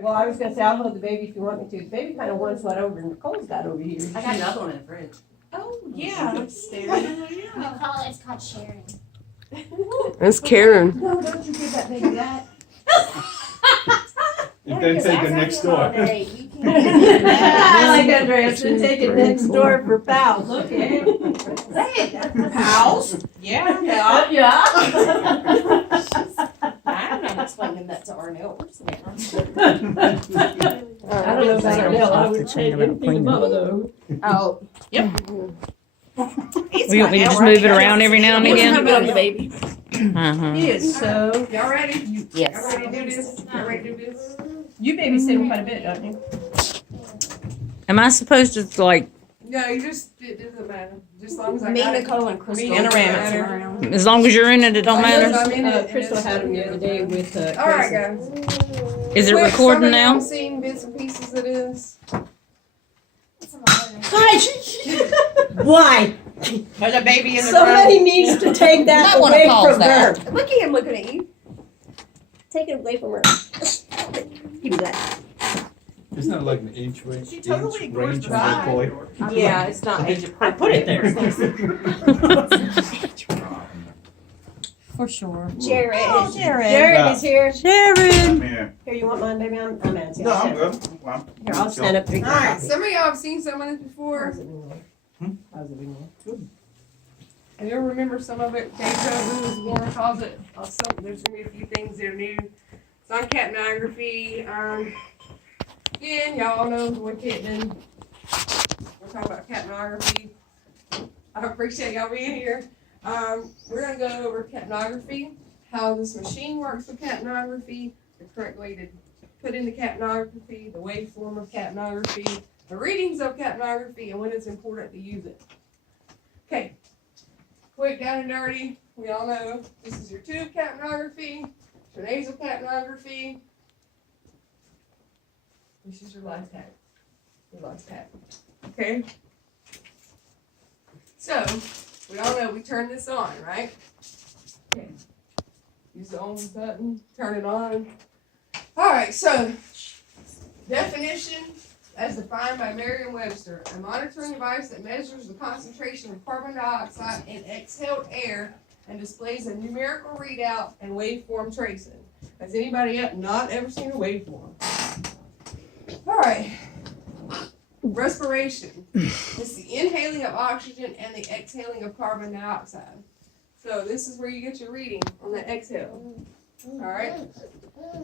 Well, I was gonna say, I'll hold the baby if you want me to. The baby kind of wants what over Nicole's got over here. I got another one in the fridge. Oh, yeah. It's called sharing. That's Karen. No, don't you give that baby that. And then take it next door. I like Andreas, and take it next door for pals. Look at him. Pals? Yeah. Yeah. I'm not explaining that to Arnell. I don't know about Arnell. I would say anything to Mama though. Oh, yep. We want me to just move it around every now and again? Baby. Uh-huh. He is so. Y'all ready? Yes. Y'all ready to do this? Y'all ready to do this? You babysit him quite a bit, don't you? Am I supposed to, like, No, you just, it doesn't matter. Just as long as I Me, got it. Nicole, and Crystal. Me and Aramis Aramis. around. as long as you're in it, it don't matter? I'm in it. Crystal had him the other day with All right, Grayson. guys. Is it Quick, recording some of y'all now? seen bits and pieces of this? Why? There's a baby in the Somebody needs to take that That one away calls from her. that. Look at him looking at you. Take it away from her. Give me that. Isn't that like an age range? She totally age ignores range the on side. the boy? Yeah, it's not age I put it there. for sure. Jared. Oh, Jared. Jared is here. Sharon! Yeah. Here, you want mine, baby? I'm Nancy. No, I'll I'm stand. good. Well, Here, I'll stand up. Drink All your right, coffee. some of y'all have seen some of this before. How's it been? How's it been? And you'll remember some of it. Deja vu, as Warren calls it. There's gonna be a few things that are new. It's on capnography. Again, y'all know what Pittman. We're talking about capnography. I appreciate y'all being here. We're gonna go over capnography, how this machine works with capnography, the correct way to put in the capnography, the waveform of capnography, the readings of capnography, and when it's important to use it. Okay. Quick, down and dirty, we all know this is your tube capnography, your nasal capnography. This is your life pack. Your life pack. Okay? So, we all know we turn this on, right? Okay. Use the on button, turn it on. Alright, so, definition as defined by Merriam-Webster, a monitoring device that measures the concentration of carbon dioxide in exhaled air and displays a numerical readout and waveform tracing. Has anybody not ever seen a waveform? Alright. Respiration. It's the inhaling of oxygen and the exhaling of carbon dioxide. So this is where you get your reading on the exhale. Alright.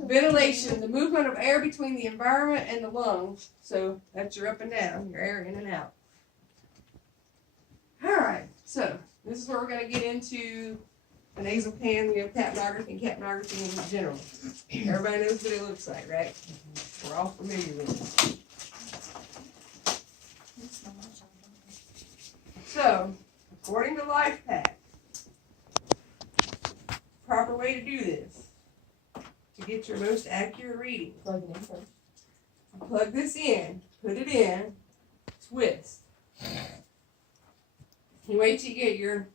Ventilation, the movement of air between the environment and the lungs. So that's your up and down, your air in and out. Alright, so this is where we're going to get into the nasal pan, we have capnography and capnography in general. Everybody knows what it looks like, right? We're all familiar with it. So, according to LifePack, proper way to do this, to get your most accurate reading, plug this in, put it in, twist. You wait till you get your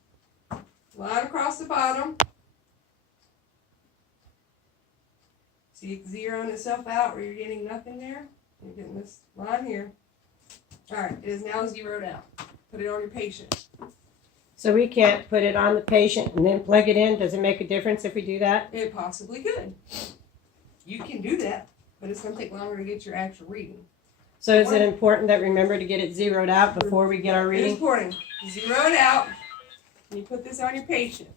line across the bottom. See it zeroing itself out where you're getting nothing there. You're getting this line here. Alright, it is now zeroed out. Put it on your patient. So we can't put it on the patient and then plug it in? Does it make a difference if we do that? It possibly could. You can do that, but it's going to take longer to get your actual reading. So is it important that remember to get it zeroed out before we get our It is reading? important. Zero it out. And you put this on your patient.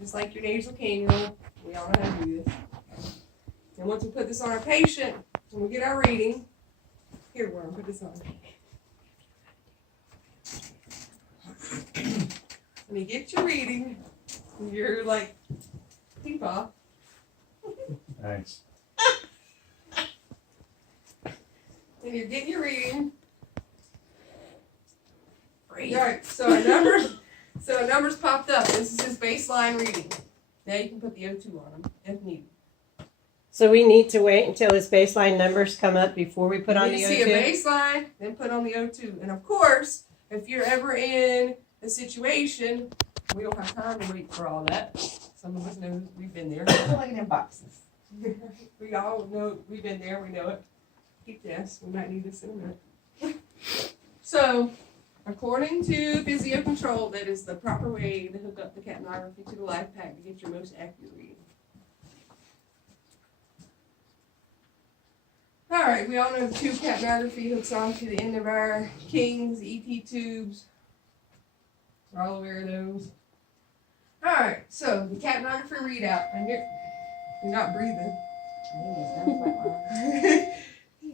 Just like your nasal cannula. We all know how to do this. And once we put this on our patient, when we get our reading, here, Worm, put this on. When you get your reading, you're like, peepaw. Nice. And you're getting your reading. Alright, so a number's popped up. This is his baseline reading. Now you can put the O2 on him if needed. So we need to wait until his baseline numbers come up before we put on the You see a O2? baseline, then put on the O2. And of course, if you're ever in a situation, we don't have time to wait for all that. Some of us know we've been there. Like in boxes. We all know, we've been there, we know it. Keep this, we might need this in a minute. So, according to Physio Control, that is the proper way to hook up the capnography to the life pack to get your most accurate reading. Alright, we all know the tube capnography hooks on to the end of our King's ET tubes. We're all aware of those. Alright, so the capnography readout, and you're not breathing.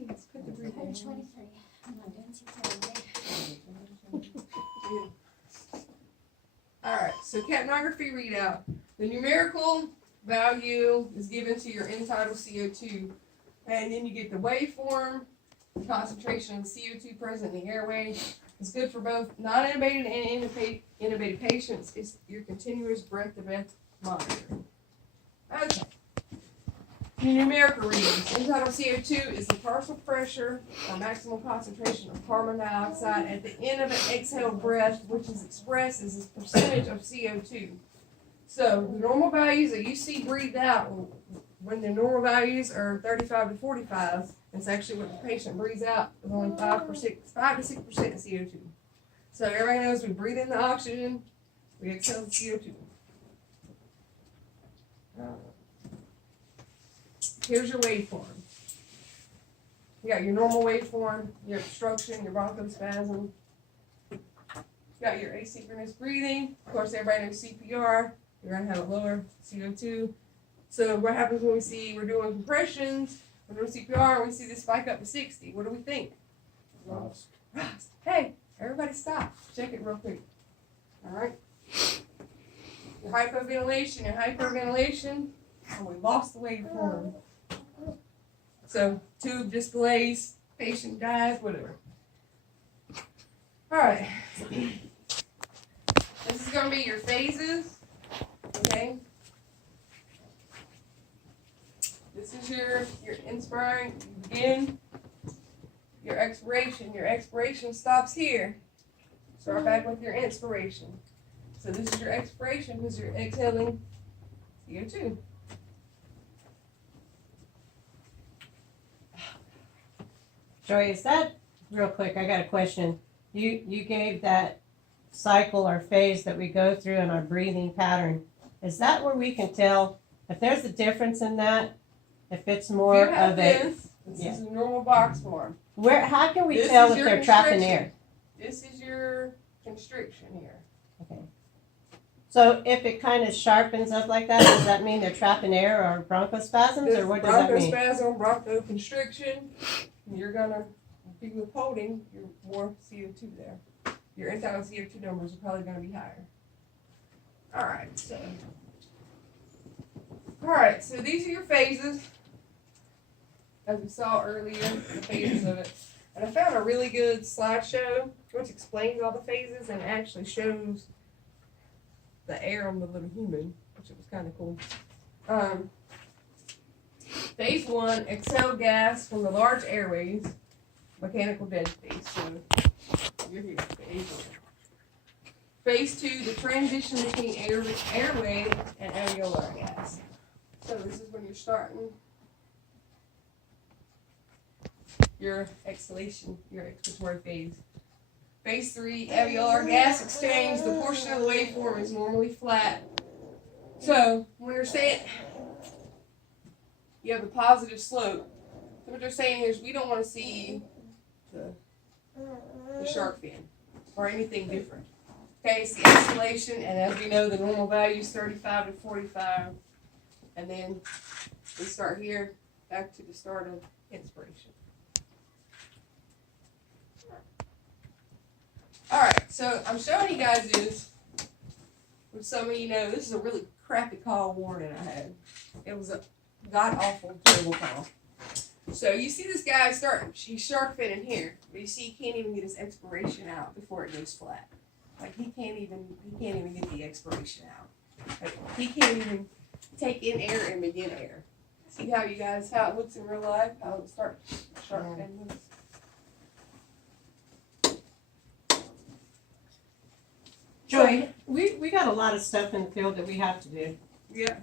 Let's put the breathing I'm in. 23. I'm not doing too terribly. Alright, so capnography readout. The numerical value is given to your end tidal CO2. And then you get the waveform, the concentration of the CO2 present in the airway. It's good for both non-intubated and intubated patients. It's your continuous breath-to-breath monitoring. Okay. Your numerical readings. End tidal CO2 is the partial pressure or maximum concentration of carbon dioxide at the end of an exhaled breath, which is expressed as a percentage of CO2. So the normal values that you see breathed out, when the normal values are 35 to 45, it's actually what the patient breathes out is only 5 to 6% of CO2. So everybody knows we breathe in the oxygen, we exhale the CO2. Here's your waveform. You got your normal waveform, your obstruction, your bronchospasm. You got your asynchronous breathing. Of course, everybody knows CPR. You're going to have a lower CO2. So what happens when we're doing compressions, we're doing CPR, and we see this spike up to 60? What do we think? Hey, everybody stop. Check it real quick. All right? Your hyperventilation, and we lost the waveform. So tube displays, patient dies, whatever. All right. This is going to be your phases. Okay? This is your inspiring, you begin, your expiration. Your expiration stops here. Start back with your inspiration. So this is your expiration because you're exhaling CO2. Joy, is that, real quick, I got a question. You gave that cycle or phase that we go through in our breathing pattern. Is that where we can tell if there's a difference in that? If it's more You have of a, this is a normal box form. how can we This tell is if your they're trapping constriction. air? This is your constriction here. Okay. So if it kind of sharpens up like that, does that mean they're trapping air or bronchospasms, or what does that mean? Bronchospasm, bronchoconstriction. You're gonna be withholding your more CO2 there. Your end tidal CO2 numbers are probably gonna be higher. Alright, so these are your phases. As we saw earlier, the phases of it. And I found a really good slideshow which explains all the phases and actually shows the air on the little human, which was kind of cool. Phase 1, exhale gas from the large airways, mechanical dead space. So you're here, phase 1. Phase 2, the transition between airway and alveolar gas. So this is when you're starting your exhalation, your expiratory phase. Phase 3, alveolar gas exchange. The portion of the waveform is normally flat. So when they're saying you have a positive slope, so what they're saying is we don't want to see the shark fin or anything different. Okay, it's the exhalation, and as we know, the normal value is 35 to 45. And then we start here, back to the start of inspiration. Alright, so I'm showing you guys this, which some of you know, this is a really crappy call warning I had. It was a god-awful, terrible call. So you see this guy he's shark finning here, but you see he can't even get his expiration out before it goes flat. Like he can't even get the expiration out. Like, he can't even take in air and begin air. See how it looks in real life, how it starts shark fin looks. Joy, we got a lot of stuff in the field that we have to do. Yeah.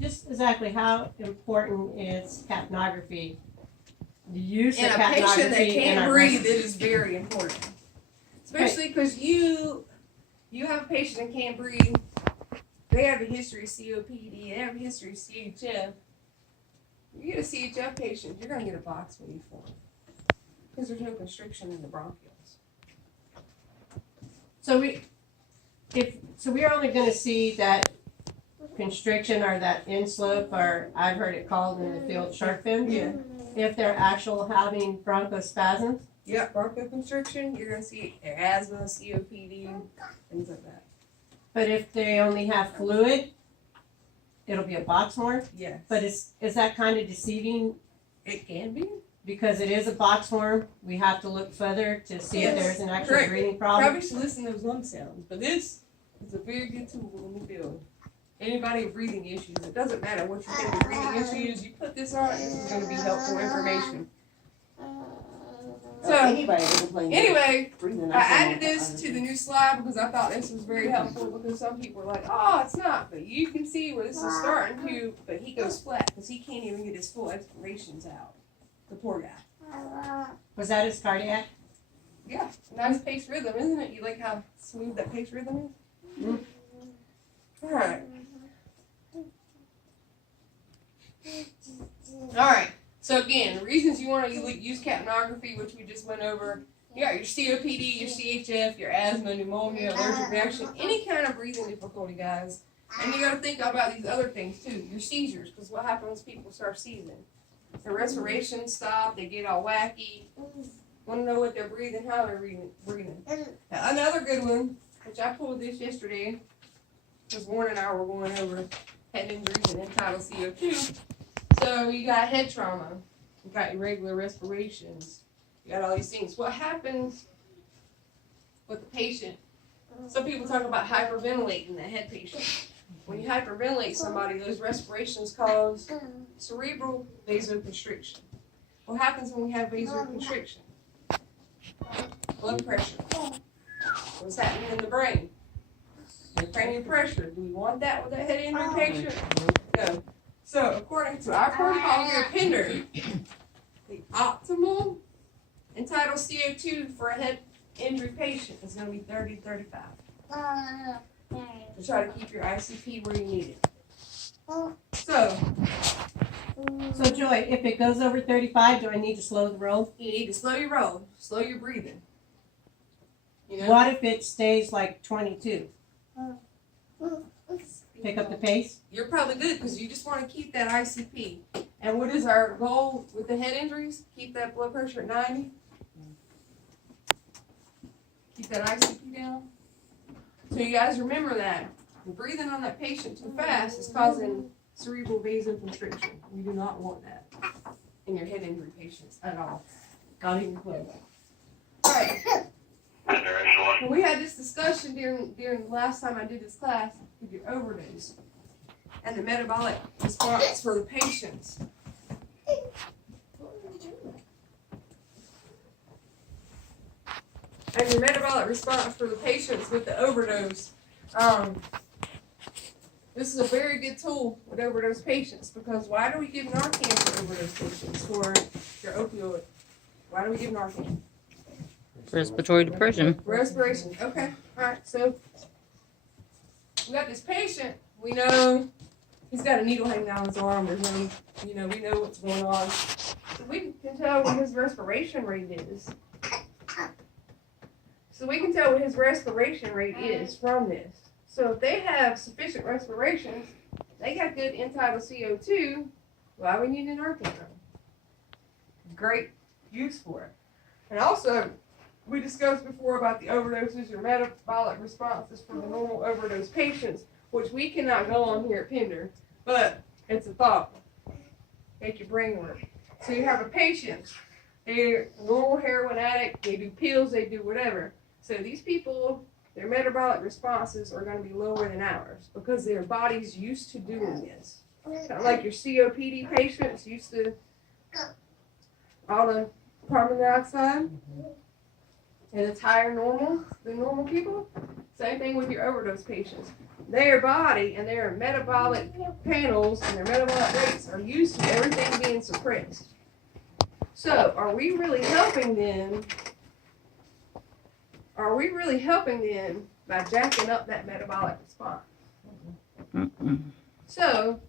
just exactly how important is capnography? The use In of a patient that capnography in can't our breathe, breast- it is very important. Especially because you have a patient that can't breathe. They have a history of COPD. They have a history of CHF. You get a CHF patient, you're gonna get a box made for them because there's no constriction in the bronchioles. So we're only gonna see that constriction or that inslope, or I've heard it called in the field shark fin. Yeah. If they're actual having bronchospasms. Yep, bronchoconstriction. You're gonna see their asthma, COPD, things like that. But if they only have fluid, it'll be a box worm. Yes. But is that kind of deceiving? It can be. Because it is a box worm, we have to look further to see if Yes, there's an actual correct. breathing problem. Probably should listen to those lung sounds, but this is a very good tool in the field. Anybody with breathing issues, it doesn't matter what you think of breathing issues, you put this on, this is gonna be helpful information. So, Anybody that complains. anyway, Breathing, I added this to the new slide because I thought this was very helpful because some people are like, oh, it's not, but you can see where this is starting to, but he goes flat because he can't even get his full expirations out. The poor guy. Was that his cardiac? Yeah, nice pace rhythm, isn't it? You like how smooth that pace rhythm is? Mm. Alright. Alright, so again, the reasons you want to use capnography, which we just went over, you got your COPD, your CHF, your asthma, pneumonia, allergic reaction, any kind of breathing difficulty, guys. And you got to think about these other things too, your seizures, because what happens when people start seizing? Their respiration stop, they get all wacky, want to know what they're breathing, how they're breathing. Now, another good one, which I pulled this yesterday, because Warren and I were going over head injuries and end-tidal CO2. So you got head trauma, you got irregular respirations, you got all these things. What happens with the patient? Some people talk about hyperventilating the head patient. When you hyperventilate somebody, those respirations cause cerebral vasoconstriction. What happens when we have vasoconstriction? Blood pressure. What's happening in the brain? Cranial pressure. Do we want that with a head injury patient? No. So, according to our protocol here at Pender, the optimal entitled CO2 for a head injury patient is going to be 30 to 35. To try to keep your ICP where you need it. So Joy, if it goes over 35, do I need to slow the roll? you need to slow your roll, slow your breathing. You know, What if it stays like 22? Pick up the pace? you're probably good because you just want to keep that ICP. And what is our goal with the head injuries? Keep that blood pressure at 90. Keep that ICP down. So you guys remember that. Breathing on that patient too fast is causing cerebral vasoconstriction. We do not want that in your head injury patients at all. Not even close. Alright. Well, we had this discussion during the last time I did this class with your overdose and the metabolic response for the patients. And your metabolic response for the patients with the overdose. This is a very good tool with overdose patients because why do we give Narcan for overdose patients for your opioid? Why do we give Narcan? Respiratory depression. Respiration. Okay. All right. So we got this patient. We know he's got a needle hanging out his arm. There's no, we know what's going on. So we can tell what his respiration rate is. So we can tell what his respiration rate is from this. So if they have sufficient respirations, they got good end-tidal CO2, why we need an Narcan? Great use for it. And also, we discussed before about the overdoses, your metabolic responses for the normal overdose patients, which we cannot go on here at Pender, but it's a thought. Make your brain work. So you have a patient, they're a normal heroin addict, they do pills, they do whatever. So these people, their metabolic responses are going to be lower than ours because their body's used to doing this. Kind of like your COPD patients used to all the carbon dioxide, and it's higher normal than normal people. Same thing with your overdose patients. Their body and their metabolic panels and their metabolic rates are used to everything being suppressed. So, are we really helping them? Are we really helping them by jacking up that metabolic response? So,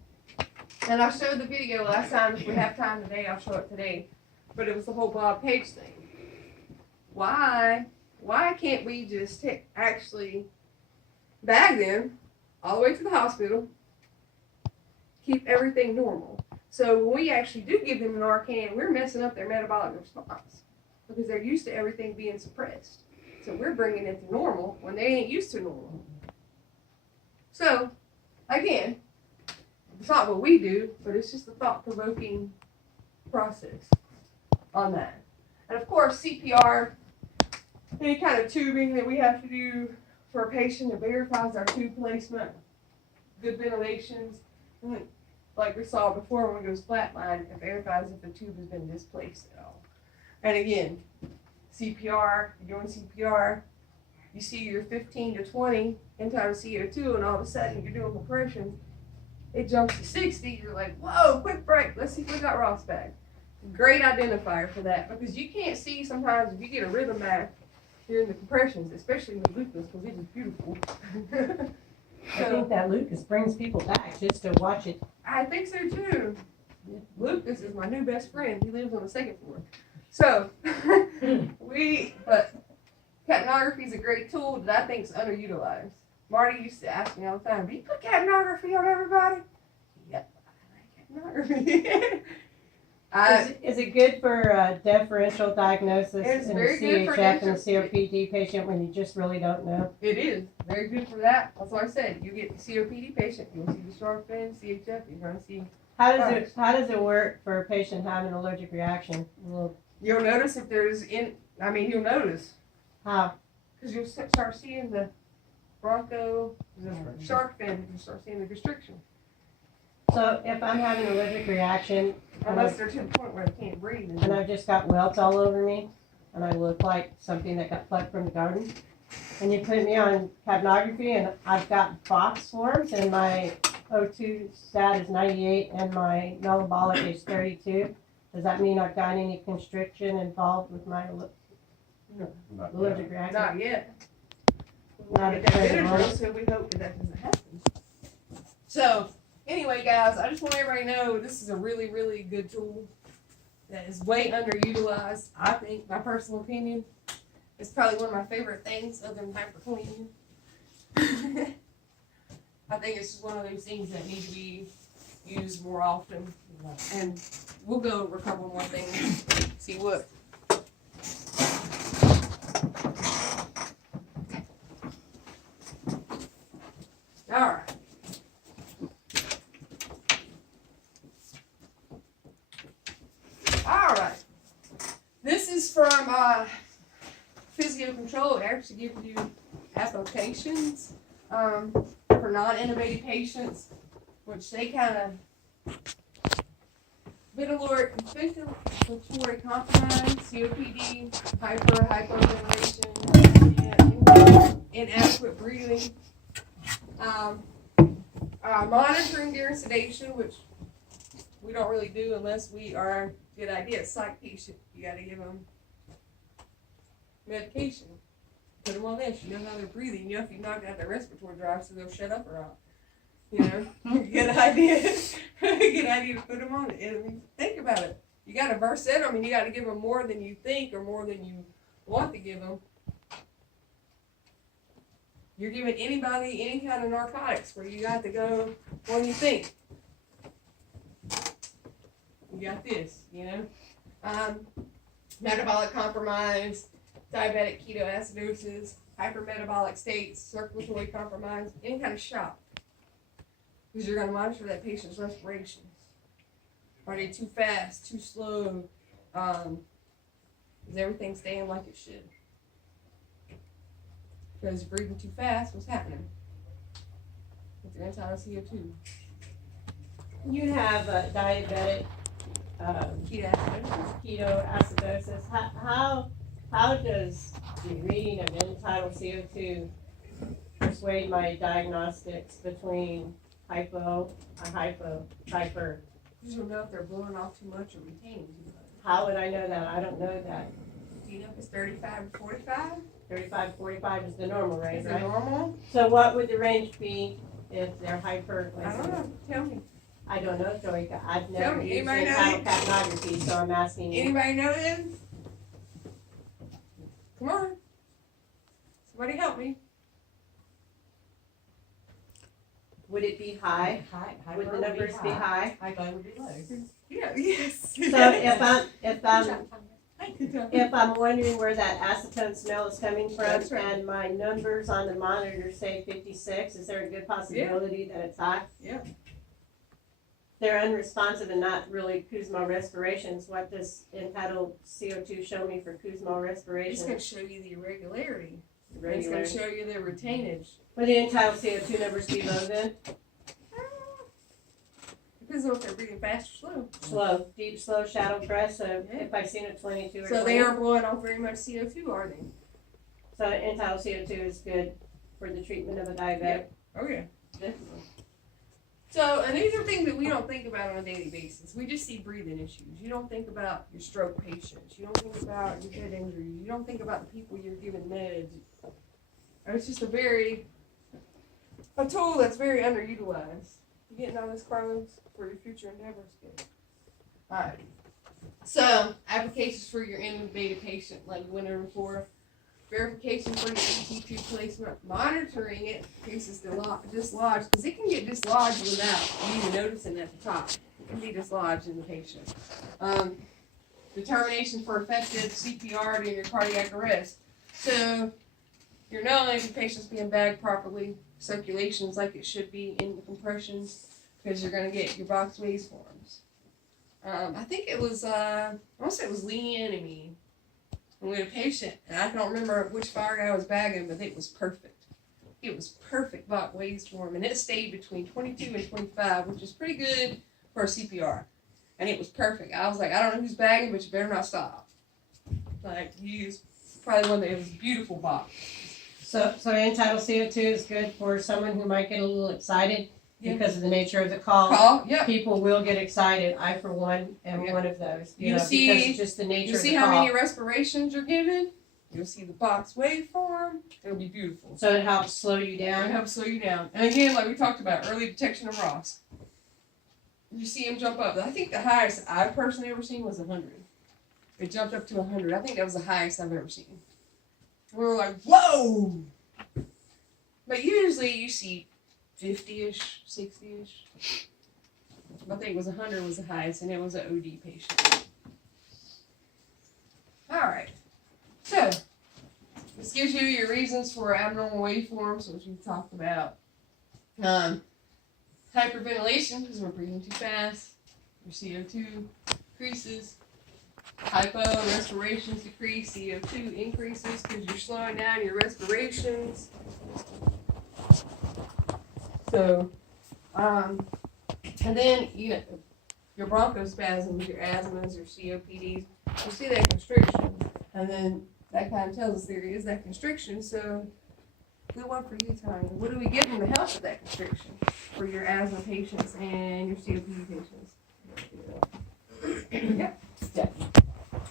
and I showed the video last time. If we have time today, I'll show it today. But it was the whole Bob Page thing. Why can't we just actually bag them all the way to the hospital, keep everything normal? So when we actually do give them an Narcan, we're messing up their metabolic response because they're used to everything being suppressed. So we're bringing it to normal when they ain't used to normal. So, again, it's not what we do, but it's just a thought-provoking process on that. And of course, CPR, any kind of tubing that we have to do for a patient that verifies our tube placement, good ventilations, like we saw before when it goes flatline, it verifies if the tube has been displaced at all. And again, CPR, you're doing CPR, you see your 15 to 20 end-time CO2, and all of a sudden you're doing compressions, it jumps to 60, you're like, whoa, quick break, let's see if we got Ross back. Great identifier for that, because you can't see sometimes if you get a rhythm back during the compressions, especially with lupus, because it is beautiful. I think that Lucas brings people back just to watch it. I think so too. Lucas is my new best friend. He lives on the second floor. So, but capnography is a great tool that I think is underutilized. Marty used to ask me all the time, do you put capnography on everybody? Yep, I like capnography. Is it good for differential diagnosis It's in very good for CHF and a different- COPD patient when you just really don't know? It is very good for that. That's what I said. You get the COPD patient, you'll see the sharp fin, CHF, you're going to see. How does it work for a patient having an allergic reaction? Well, You'll notice if there's you'll notice. how? Because you'll start seeing the broncho, the shark fin, you start seeing the constriction. So if I'm having an allergic reaction Unless they're to the point where they can't breathe. and I've just got welts all over me and I look like something that got plucked from the garden, and you put me on capnography and I've got box forms and my O2 stat is 98 and my metabolic is 32, does that mean I've got any constriction involved with my allergic reaction? Not yet. Not Get at that present Benadryl, moment. so we hope that doesn't happen. So, anyway, guys, I just want everybody to know this is a really, really good tool that is way underutilized. I think, my personal opinion, it's probably one of my favorite things other than hypercleaning. I think it's just one of those things that need to be used more often. And we'll go over a couple more things, see what. All right. All right. This is from Physio Control. It actually gives you applications for non-intubated patients, which they kind of ventilatory compromise, COPD, hypoventilation, inadequate breathing. Monitoring during sedation, which we don't really do unless we are, good idea, psych patient. You got to give them medication. Put them on this. You know how they're breathing. You know if you knock out their respiratory drive so they'll shut up or not. You know, good idea. Good idea to put them on it. I mean, think about it. You got to verse them and you got to give them more than you think or more than you want to give them. You're giving anybody any kind of narcotics where you got to go more than you think. You got this, you know. Metabolic compromise, diabetic ketoacidosis, hypermetabolic states, circulatory compromise, any kind of shock. Because you're going to monitor that patient's respirations. Are they too fast, too slow? Is everything staying like it should? Because you're breathing too fast, what's happening? With your end-time CO2. You have diabetic Ketoacidosis. ketoacidosis. How does the reading of end-tidal CO2 persuade my diagnostics between hypo, hyper. You don't know if they're blowing off too much or retaining too much. How would I know that? I don't know that. Do you know if it's 35 or 45? 35, 45 is the normal range, Is it right? normal? So what would the range be if they're hyper? I don't know. Tell me. I don't know, Joey. I've Tell never me, used anybody know internal capnography, so I'm asking you. Anybody know this? Come on. Somebody help me. Would it be high? Would the numbers be high? High glow would be low. Yeah, yes. So if I'm wondering where that acetone smell is coming from, That's right. and my numbers on the monitor say 56, is there a good possibility that it's high? Yeah. They're unresponsive and not really Kuzma respirations. What does entitled CO2 show me for Kuzma It's respiration? going to show you the irregularity. It's going Regular. to show you the retainage. Would the entitled CO2 numbers be low then? Depends on if they're breathing fast or slow. Slow, deep, slow, shallow press. So Yeah. if I've seen a 22 or So 20, they aren't blowing off very much CO2, are they? so entitled CO2 is good for the treatment of a diabetic. Oh yeah, definitely. So, and these are things that we don't think about on a daily basis. We just see breathing issues. You don't think about your stroke patients. You don't think about your head injuries. You don't think about the people you're giving meds. It's just a tool that's very underutilized. You getting all this, Carlos, for your future endeavors? Good. All right. So, applications for your intubated patient, like we went over before. Verification for your EP2 placement, monitoring it in case it's dislodged, because it can get dislodged without you even noticing at the top. It can be dislodged in the patient. Determination for effective CPR during your cardiac arrest. So you're knowing if the patient's being bagged properly, circulation's like it should be in the compressions, because you're going to get your box waveforms. I think it was, I want to say it was Lee Enemy. And we had a patient, and I don't remember which fire guy was bagging, but it was perfect. It was perfect box waveform, and it stayed between 22 and 25, which is pretty good for a CPR. And it was perfect. I was like, I don't know who's bagging, but you better not stop. Like, you used probably one that it was a beautiful box. So entitled CO2 is good for someone who might get a little excited Yeah. because of the nature of the call. Yep. People will get excited. I, for one, am Yeah. one of those. You Know, see- because it's just the nature You of see the how call. many respirations you're given? You'll see the box waveform. It'll be beautiful. So it helps slow you It down. helps slow you down. And again, like we talked about, early detection of Ross. You see him jump up. I think the highest I've personally ever seen was 100. It jumped up to 100. I think that was the highest I've ever seen. We were like, whoa! But usually you see 50-ish, 60-ish. I think it was 100 was the highest, and it was an OD patient. All right. So, this gives you your reasons for abnormal waveforms, which we've talked about. Hyperventilation, because we're breathing too fast. Your CO2 decreases. Hypo, respirations decrease. CO2 increases because you're slowing down your respirations. So, and then, your bronchospasms, your asthmas, your COPDs, you see that constriction, and then that kind of tells us there is that constriction, so good one for you, Tanya. What do we give them to help with that constriction for your asthma patients and your COPD patients? Yep, definitely.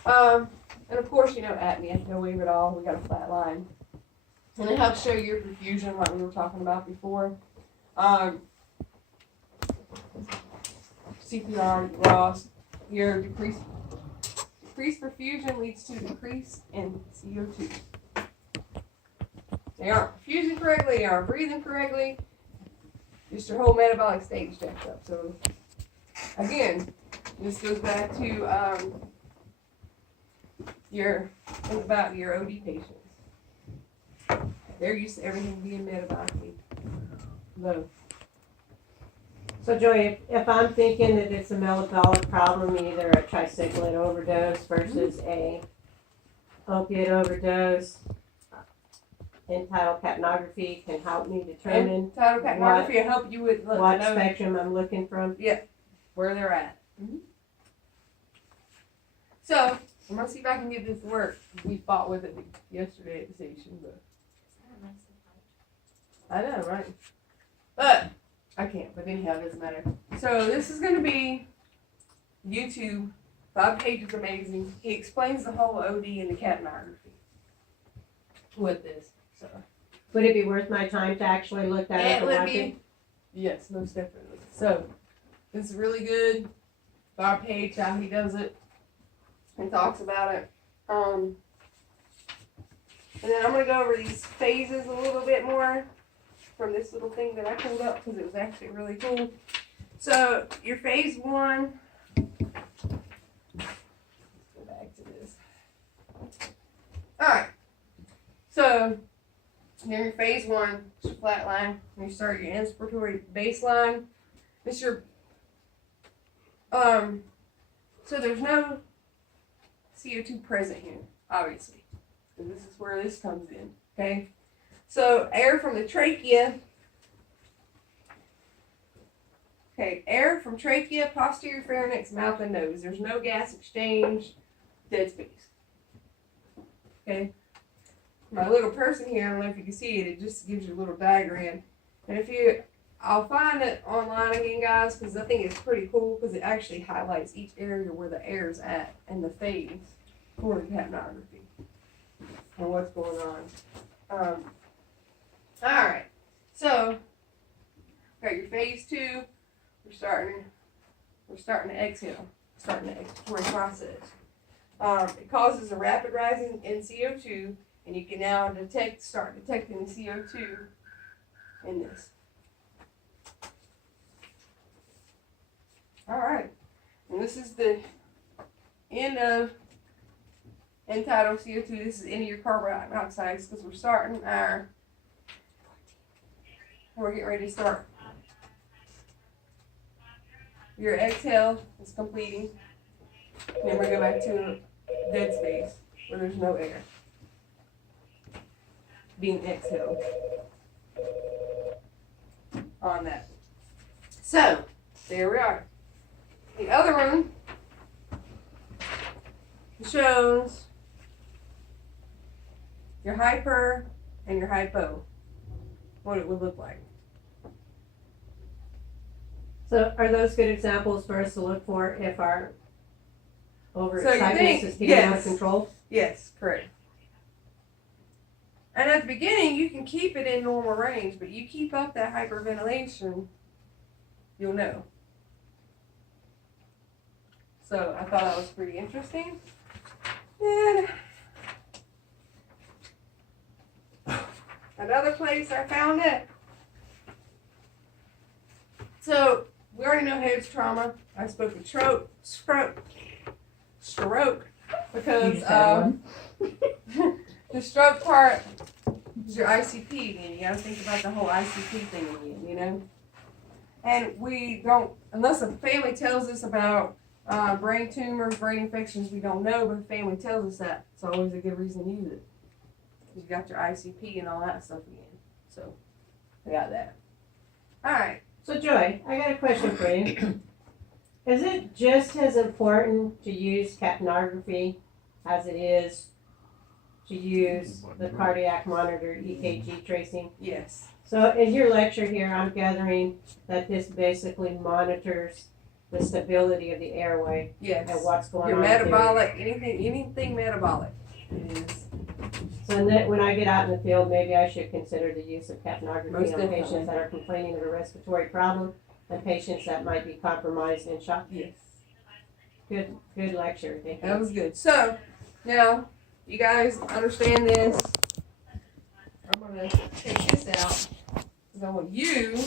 And of course, apnea, no wave at all, we got a flat line. And it helps show your perfusion like we were talking about before. CPR, Ross, your decreased perfusion leads to decrease in CO2. They aren't perfusing correctly, they aren't breathing correctly, just your whole metabolic state is jacked up. So, again, this goes back to your OD patients. They're used to everything being metabolically low. So Joy, if I'm thinking that it's a metabolic problem, either a tricycline overdose versus a opiate overdose, entitled capnography can help me determine Tidal capnography will help you with what spectrum I'm looking from. where they're at. So, I'm going to see if I can get this to work. We fought with it yesterday at the station, but I know, right? But I can't. But anyhow, it doesn't matter. So this is gonna be YouTube. 5 pages, amazing. He explains the whole OD and the capnography with this. So Would it be worth my time to actually look that up it and would watch it? be. Yes, most definitely. So this is really good. 5 page how he does it and talks about it. And then I'm gonna go over these phases a little bit more from this little thing that I pulled up because it was actually really cool. So your phase 1. Let's go back to this. All right. So then your phase 1 is your flat line. When you start your inspiratory baseline, it's your so there's no CO2 present here, obviously. And this is where this comes in. Okay. So air from the trachea. Okay, air from trachea, posterior pharynx, mouth, and nose. There's no gas exchange, dead space. Okay. My little person here, I don't know if you can see it, it just gives you a little diagram. And I'll find it online again, guys, because I think it's pretty cool because it actually highlights each area where the air's at and the phase for the capnography and what's going on. Alright, so got your phase 2. We're starting to exhale, starting the expiratory process. It causes a rapid rising in CO2, and you can now start detecting the CO2 in this. All right, and this is the end of end-tidal CO2. This is the end of your carbon dioxide because we're getting ready to start. Your exhale is completing. And then we go back to dead space where there's no air being exhaled on that. So, there we are. The other one shows your hyper and your hypo, what it would look like. So are those good examples for us to look for if our overexcitement is getting out of control? Yes, correct. And at the beginning, you can keep it in normal range, but you keep up that hyperventilation, you'll know. So I thought that was pretty interesting. And another place I found it. So we already know head trauma. I spoke of stroke because the stroke part is your ICP again. You gotta think about the whole ICP thing again, you know? And we don't, unless a family tells us about brain tumors, brain infections, we don't know, but the family tells us that. It's always a good reason to use it. You got your ICP and all that stuff again. So, we got that. Alright. So Joy, I got a question for you. Is it just as important to use capnography as it is to use the cardiac monitor EKG tracing? Yes. So in your lecture here, I'm gathering that this basically monitors the stability of the airway Yes. and what's going Your on. metabolic, anything metabolic. It is. So that when I get out in the field, maybe I should consider the use of capnography Most on definitely. patients that are complaining of a respiratory problem and patients that might be compromised in shock. Yes. Good lecture. Thank you. That was good. So, now, you guys understand this. I'm going to take this out. Because I want you to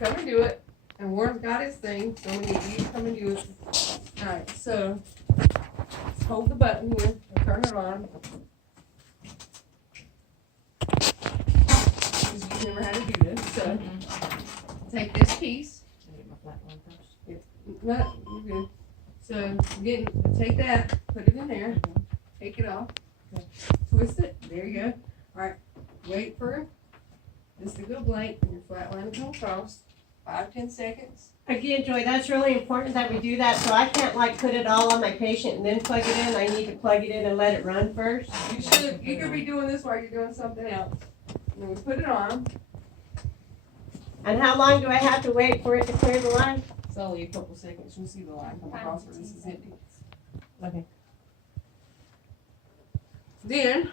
come and do it. And Warren's got his thing, so I'm going to get you to come and do it. Alright, so, let's hold the button here and turn it on. Because you've never had to do this. So, take this piece. No, you're good. So, take that, put it in there, take it off, twist it, there you go. Alright, wait for this to go blank and your flat line to come across. 5-10 seconds. Again, Joy, that's really important that we do that, so I can't like put it all on my patient and then plug it in. I need to plug it in and let it run first. You could be doing this while you're doing something else. And then we put it on. And how long do I have to wait for it to clear the line? It's only a couple seconds. You'll see the line come across where this is empty. Okay. Then,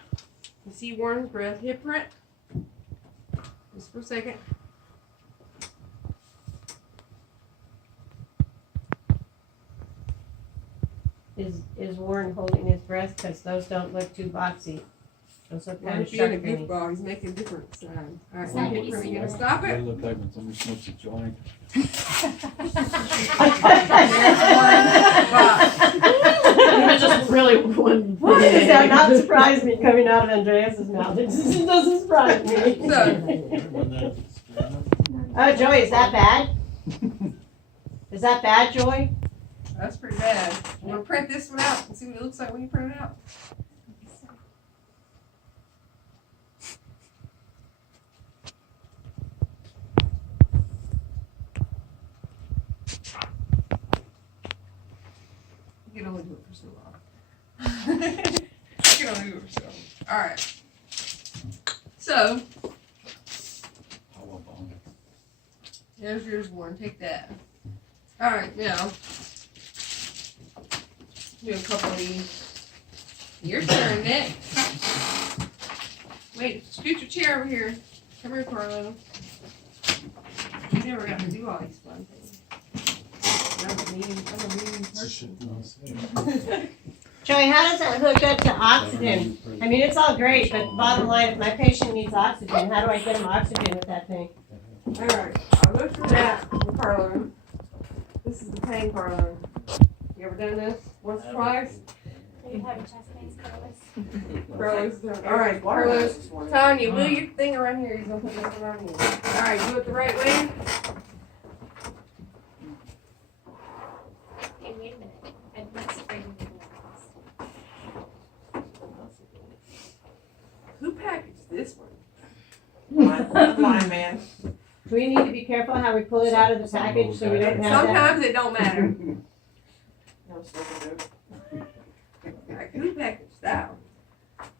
you see Warren's breath hip print. Just for a second. Is Warren holding his breath? Because those don't look too boxy. Those look kind Warren's of being a sharp to me. goofball. He's making different signs. Alright, Is that hip what you print. see? You gonna stop They it? look like when somebody smokes a joint. It just really one. Why does that not surprise me coming out of Andreas's mouth? It just doesn't surprise me. Oh, Joy, is that bad? Is that bad, Joy? That's pretty bad. I'm gonna print this one out and see what it looks like when you print it out. You can only do it for so long. You can only do it for so long. Alright. So, there's yours, Warren. Take that. Alright, now. Do a couple of these. Your turn next. Wait, scoot your chair over here. Come here, Carlo. You never got to do all these fun things. I'm a mean person. Joey, how does that hook up to oxygen? I mean, it's all great, but bottom line, if my patient needs oxygen, how do I get him oxygen with that thing? Alright, I'll go through that with Carlo. This is the pain, Carlo. You ever done this? Once or twice? Do you have a chest pain, Carlos? Carlos done it. Alright, Carlos. Tanya, move your thing around here. He's gonna put this around you. Alright, do it the right way. Hey, wait a minute. I'd like to bring you Who packaged this one? Blind man. Do we need to be careful how we pull it out of the package so we don't have that? Sometimes it don't matter. Alright, who packaged that one?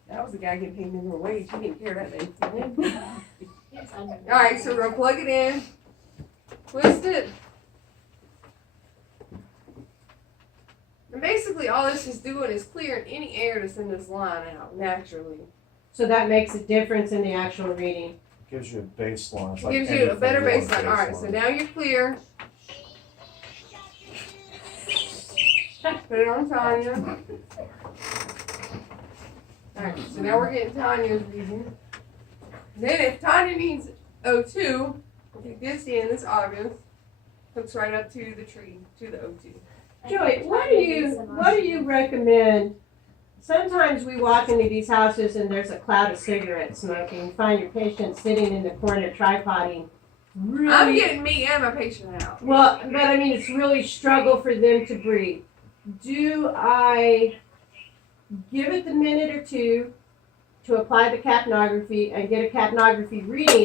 That was the guy getting paid minimum wage. He didn't care that day. Yes, I know. Alright, so we're gonna plug it in. Twist it. And basically all this is doing is clearing any air that's in this line out naturally. So that makes a difference in the actual reading. Gives you a baseline. It's It like gives you a better anything, baseline. Alright, so now you're clear. Put it on Tanya. Alright, so now we're getting Tanya's reading. Then if Tanya needs O2, we'll take this in, this August, hooks right up to the tree, to the O2. Joey, what do you recommend? Sometimes we walk into these houses and there's a cloud of cigarette smoking. You find your patient sitting in the corner tripoding. Really, I'm getting me and my patient out. well, but I mean, it's really struggle for them to breathe. Do I give it the minute or two to apply the capnography and get a capnography reading?